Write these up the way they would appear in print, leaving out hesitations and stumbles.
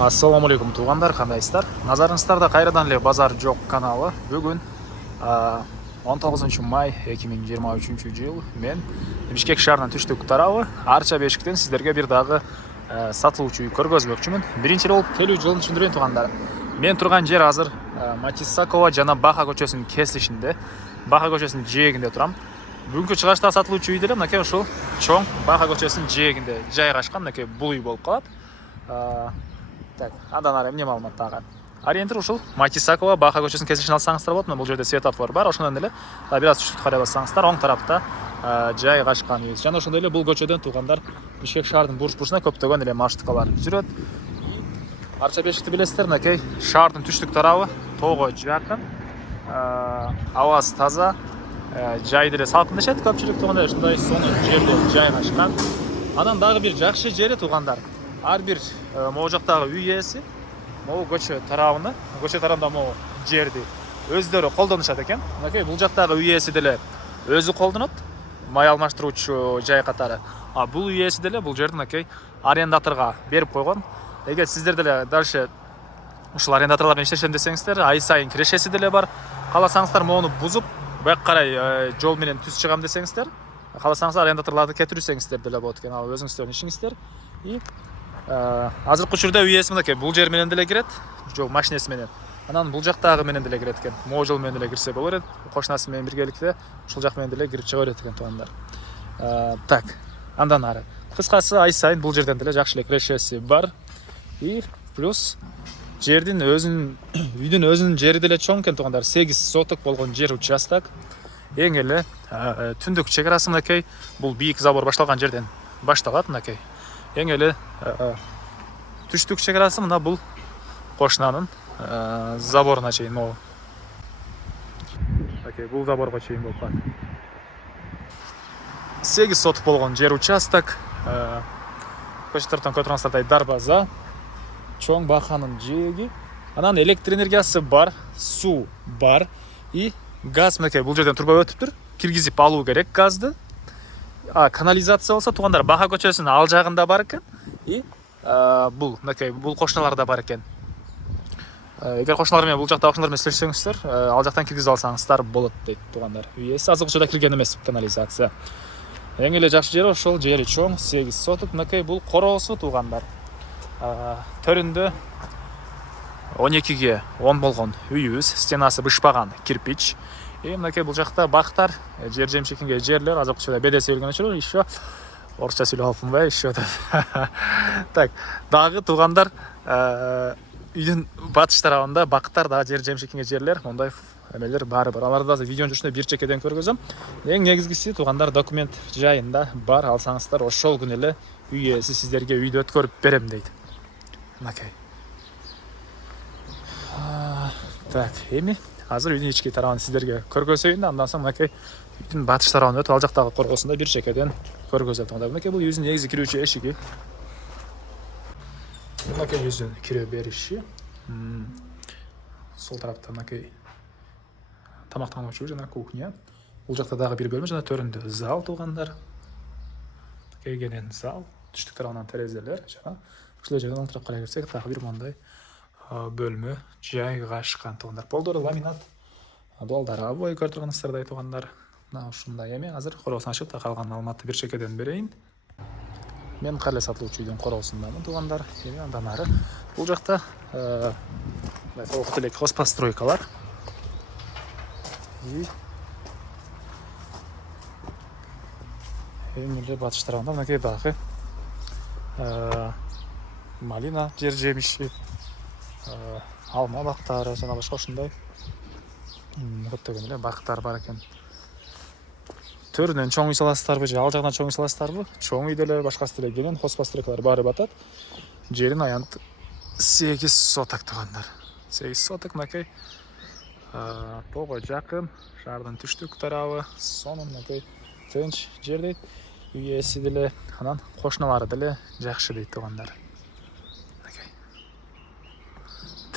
Ассаламу алейкум туғандар, қандайсыздар? Назарыңыздарда қайрадан эле базар жоқ каналы. Бүгін 19 май 2023 жыл мен Бишкек шаарынын түштүк тарабы Арча Бешиктен сиздерге бир дагы сатылуучу үй көргөзмөкчүмүн. Биринчи болуп келүү жылын түшүндүрөйүн туғандар. Мен турган жер азыр Матисакова жана Баха көчөсүнүн кесилишинде, Баха көчөсүнүн жээгинде турам. Бүгүнкү чыгашта сатылуучу үй деле мынакей ушул чоң Баха көчөсүнүн жээгинде жайгашкан мынакей бул үй болуп калат. Так, андан ары эмне маалымат тагы? Ориентир ушул Матисакова Баха көчөсүнүн кесилишин алсаңыздар болот. Бул жерде светофор бар, ошондон эле бир аз түштүк карай бассаңыздар оң тарапта жайгашкан үй. Жана ошондой эле бул көчөдөн тугандар Бишкек шаарынын бурч-бурчуна көптөгөн эле маршруткалар жүрөт. Арча Бешикти билесиздер, мынакей шаардын түштүк тарабы тоого жакын, абасы таза, жай деле салкындашат көпчүлүк туганда ушундай сонун жерде жайгашкан. Анан дагы бир жакшы жери тугандар. Ар бир могу жактагы үй ээси могу көчө тарабында могу жерди өздөрү колдонушат экен. Мынакей бул жактагы үй ээси деле өзү колдонот, май алмаштыруучу жай катары. Бул үй ээси деле бул жерди мынакей арендаторго берип койгон. Эгер сиздер деле дальше ушул арендаторлор менен иштешем десеңиздер, ай сайын кирешеси деле бар. Кааласаңыздар могуну бузуп, бияк карай жол менен түз чыгам десеңиздер, кааласаңыздар арендаторлорду кетирүүсеңиздер деле болот экен. Ал өзүңүздөрдүн ишиңиздер. Азыркы учурда үй ээси мынакей бул жер менен деле кирет, жол машинеси менен. Анан бул жактагы менен деле кирет экен. Могу жол менен деле кирсе болор экен. Кошунасы менен биргеликте ушул жак менен деле кирип чыга берет экен тугандар. Так, андан ары. Кыскасы ай сайын бул жерден деле жакшы эле кирешеси бар. И плюс жердин үйдүн өзүнүн жери деле чоң экен тугандар. 8 соток болгон жер участок. Эң эле түндүк чек-арасы мынакей бул бийик забор башталган жерден башталат мынакей. Эң эле түштүк чек-арасы мына бул кошунанын заборуна чейин могу. Мынакей бул заборго чейин болуп калат. 8 соток болгон жер участок. Көчө тараптан көрүп тургансыздардай дарбаза, чоң Баханын жээги. Анан электр энергиясы бар, суу бар и газ мынакей бул жерден труба өтүптүр. Киргизип алуу керек газды. Канализация болсо тугандар Баха көчөсүнүн ал жагында бар экен. И бул мынакей бул кошуналарда бар экен. Эгер кошуналар менен бул жакта кошуналар менен иштесеңиздер, ал жактан киргизип алсаңыздар болот дейт тугандар. Үй ээси азыркы учурда кирген эмес канализация. Эң эле жакшы жери ошол, жери чоң, 8 соток. Мынакей бул короосу тугандар. Төрүндө 12ге 10 болгон үйүбүз, стенасы бышпаган кирпич. Мынакей бул жакта бактар, жер жемшекинге жерлер, азыркы учурда бедеси өлгөн үчүн еще орусча сүйлөп алыпмынбы, еще. Так, дагы тугандар, үйдүн батыш тарабында бактар да жер жемшекинге жерлер, мондай эмелер баары бар. Аларды да видеонун жүрүшүндө бир чекеден көргөзөм. Эң негизгиси тугандар документ жайында бар, алсаңыздар ошол күнү эле үй ээси сиздерге үйдү өткөрүп берем дейт. Мынакей. Так, эми азыр үйдүн ички тарабын сиздерге көргөзөйүн, андан соң мынакей үйдүн батыш тарабын өтүп ал жактагы коргоосунда бир чекеден көргөзөт. Мынакей бул үйдүн негизи кирүүчү эшиги. Мынакей үйдүн кире бериши. Сол тарапта мынакей тамактануучу жана кухня. Бул жакта дагы бир бөлмө жана төрүндө зал тугандар. Кегенен зал, түштүк тарабынан терезелер жана ушул жерден оң тарапка карай кирсек дагы бир мондай бөлмө жайгашкан тугандар. Полдору ламинат, дуалдары обои көрүп турганыңыздардай тугандар. Мына ушундай эми азыр короосун ачып калган маалыматты бир чекеден берейин. Мен кале сатылуучу үйдүн короосундамын тугандар. Эми андан ары бул жакта толук элек хозпостройкалар. Эң эле батыш тарабында мынакей дагы малина жер жемиши, алма бактары жана башка ушундай көптөгөн эле бактар бар экен. Төрүнөн чоң үй саласыздарбы же ал жагынан чоң үй саласыздарбы? Чоң үй деле башкасы деле кенен хозпостройкалар баары батат. Жерин аянт 8 соток тугандар. 8 соток мынакей тоого жакын, шаардын түштүк тарабы, сонун мынакей тынч жер дейт. Үй ээси деле, анан кошуналары деле жакшы дейт тугандар.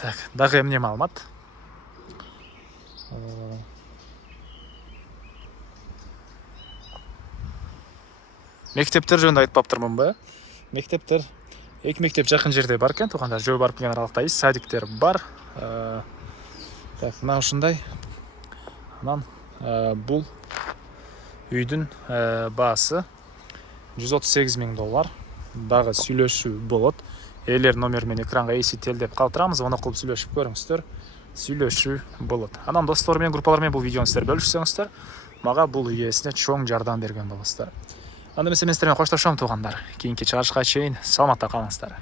Так, дагы эмне маалымат? Мектептер жөнүндө айтпаптырмынбы? Мектептер Эки мектеп жакын жерде бар экен, туугандар. Жөө барып келген аралыктайбыз. Садиктер бар. Так, мына ушундай. Анан бул үйдүн баасы $138,000. Дагы сүйлөшүү болот. Элер номер менен экранга эсителдеп калтырабыз. Аны кылып сүйлөшүп көрүңүздөр. Сүйлөшүү болот. Анан достор менен, группалар менен бул видеону сиздер бөлүшсөңүздөр, мага бул ийесине чоң жардам берген болосуздар. Анда мен сиздер менен коштошом туугандар. Кийинки чыгарышка чейин саламатта калыңыздар.